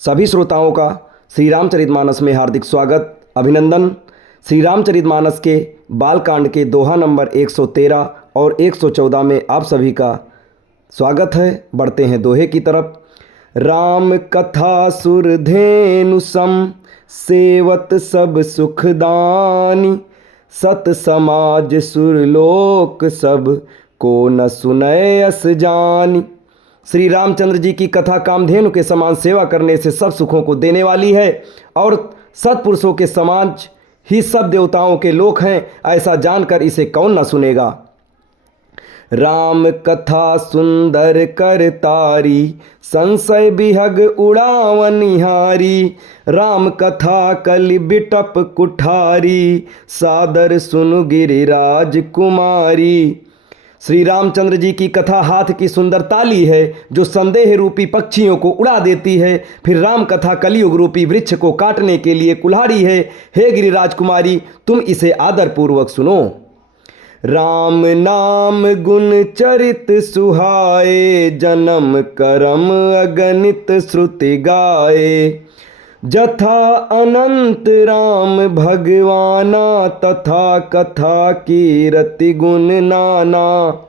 सभी श्रोताओं का श्री रामचरितमानस में हार्दिक स्वागत अभिनंदन। श्री रामचरितमानस के बालकांड के दोहा नंबर 113 और 114 में आप सभी का स्वागत है। बढ़ते हैं दोहे की तरफ। राम कथा सुरधेनु सम सेवत सब सुखदानी, सत समाज सुरलोक सब को न सुनय अस जानी। श्री रामचंद्र जी की कथा कामधेनु के समान सेवा करने से सब सुखों को देने वाली है और सत्पुरुषों के समाज ही सब देवताओं के लोक हैं, ऐसा जानकर इसे कौन न सुनेगा। राम कथा सुंदर कर तारी, संशय बिहग उड़ावनिहारी। राम कथा कलि बिटप कुठारी, सादर सुनु गिरिराज कुमारी। श्री रामचंद्र जी की कथा हाथ की सुंदर ताली है जो संदेह रूपी पक्षियों को उड़ा देती है। फिर राम कथा कलियुग रूपी वृक्ष को काटने के लिए कुल्हाड़ी है। हे गिरिराज कुमारी, तुम इसे आदरपूर्वक सुनो। राम नाम गुण चरित सुहाए, जन्म करम अगणित श्रुति गाए। जथा अनंत राम भगवाना, तथा कथा कीरति गुण नाना।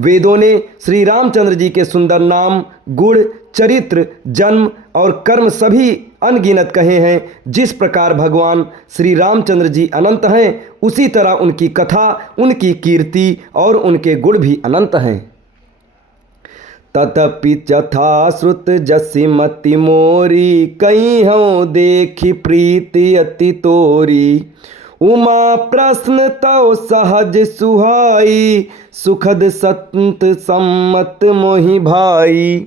वेदों ने श्री रामचंद्र जी के सुंदर नाम, गुण, चरित्र, जन्म और कर्म सभी अनगिनत कहे हैं। जिस प्रकार भगवान श्री रामचंद्र जी अनंत हैं, उसी तरह उनकी कथा, उनकी कीर्ति और उनके गुण भी अनंत हैं। तथपि जथा श्रुत जसि मति मोरी, कहीं हूँ देखी प्रीति अति तोरी। उमा प्रश्न तव सहज सुहाई, सुखद संत सम्मत मोहि भाई।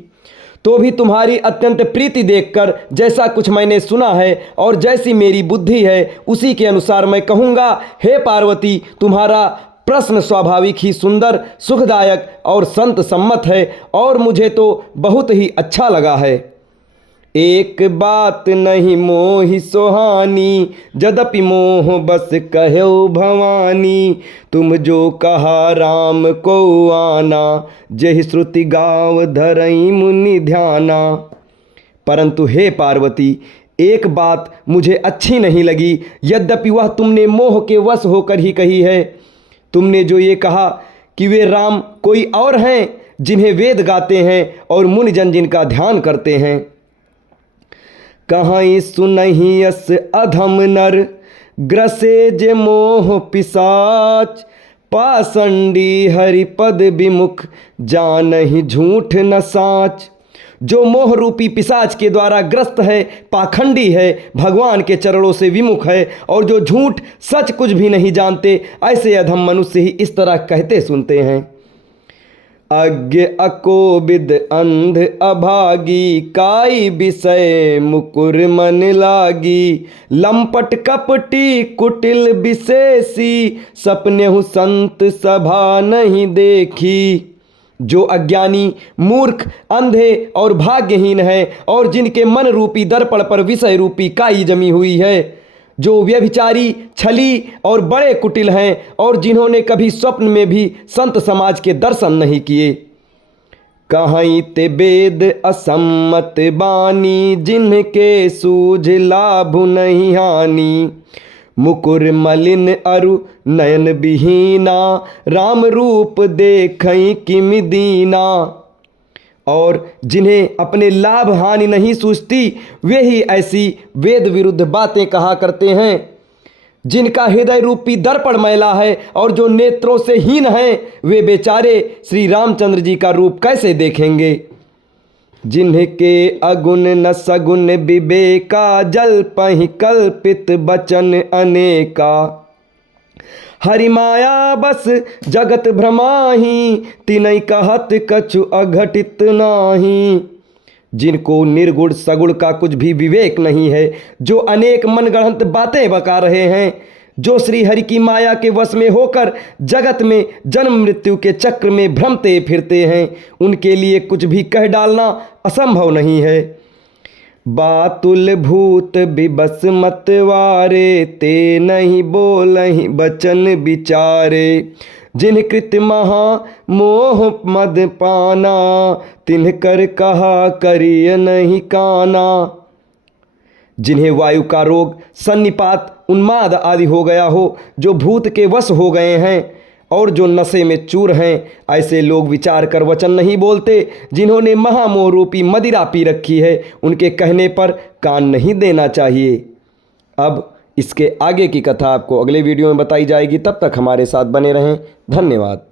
तो भी तुम्हारी अत्यंत प्रीति देखकर जैसा कुछ मैंने सुना है और जैसी मेरी बुद्धि है, उसी के अनुसार मैं कहूँगा। हे पार्वती, तुम्हारा प्रश्न स्वाभाविक ही सुंदर, सुखदायक और संत सम्मत है और मुझे तो बहुत ही अच्छा लगा है। एक बात नहीं मोहि सुहानी, यद्यपि मोह बस कहो भवानी। तुम जो कहा राम को आना, जेहि श्रुति गाव धरई मुनि ध्याना। परंतु हे पार्वती, एक बात मुझे अच्छी नहीं लगी, यद्यपि वह तुमने मोह के वश होकर ही कही है। तुमने जो ये कहा कि वे राम कोई और हैं जिन्हें वेद गाते हैं और मुनिजन जिनका ध्यान करते हैं। कहीं सुनहि अस अधम नर, ग्रसे जे मोह पिशाच। पाषंडी हरिपद विमुख, जानहि झूठ न साच। जो मोह रूपी पिशाच के द्वारा ग्रस्त है, पाखंडी है, भगवान के चरणों से विमुख है और जो झूठ सच कुछ भी नहीं जानते, ऐसे अधम मनुष्य ही इस तरह कहते सुनते हैं। अज्ञ अकोविद अंध अभागी, काई विषय मुकुर मन लागी। लंपट कपटी कुटिल विशेषी, सपनेहु संत सभा नहीं देखी। जो अज्ञानी, मूर्ख, अंधे और भाग्यहीन है और जिनके मन रूपी दर्पण पर विषय रूपी काई जमी हुई है। जो व्यभिचारी, छली और बड़े कुटिल हैं और जिन्होंने कभी स्वप्न में भी संत समाज के दर्शन नहीं किए। कहीं ते वेद असम्मत बानी, जिनके सूझ लाभ नहीं हानि। मुकुर मलिन अरु नयन विहीना, राम रूप देखई किमि दीना। और जिन्हें अपने लाभ हानि नहीं सूझती, वे ही ऐसी वेद विरुद्ध बातें कहा करते हैं। जिनका हृदय रूपी दर्पण मैला है और जो नेत्रों से हीन हैं, वे बेचारे श्री रामचंद्र जी का रूप कैसे देखेंगे। जिनके अगुण न सगुण विवेका, जल्पहि कल्पित बचन अनेका। हरिमाया बस जगत भ्रमाही, तिनई कहत कछु अघटित नाही। जिनको निर्गुण सगुण का कुछ भी विवेक नहीं है, जो अनेक मनगढ़ंत बातें बका रहे हैं, जो श्री हरि की माया के वश में होकर जगत में जन्म मृत्यु के चक्र में भ्रमते फिरते हैं, उनके लिए कुछ भी कह डालना असंभव नहीं है। बातुल भूत बिबस मतवारे, ते नहीं बोलहि बचन विचारे। जिन्ह कृत महा मोह मद पाना, तिन्ह कर कहा करिय नहीं काना। जिन्हें वायु का रोग, सन्निपात, उन्माद आदि हो गया हो, जो भूत के वश हो गए हैं और जो नशे में चूर हैं, ऐसे लोग विचार कर वचन नहीं बोलते। जिन्होंने महामोह रूपी मदिरा पी रखी है, उनके कहने पर कान नहीं देना चाहिए। अब इसके आगे की कथा आपको अगले वीडियो में बताई जाएगी। तब तक हमारे साथ बने रहें। धन्यवाद।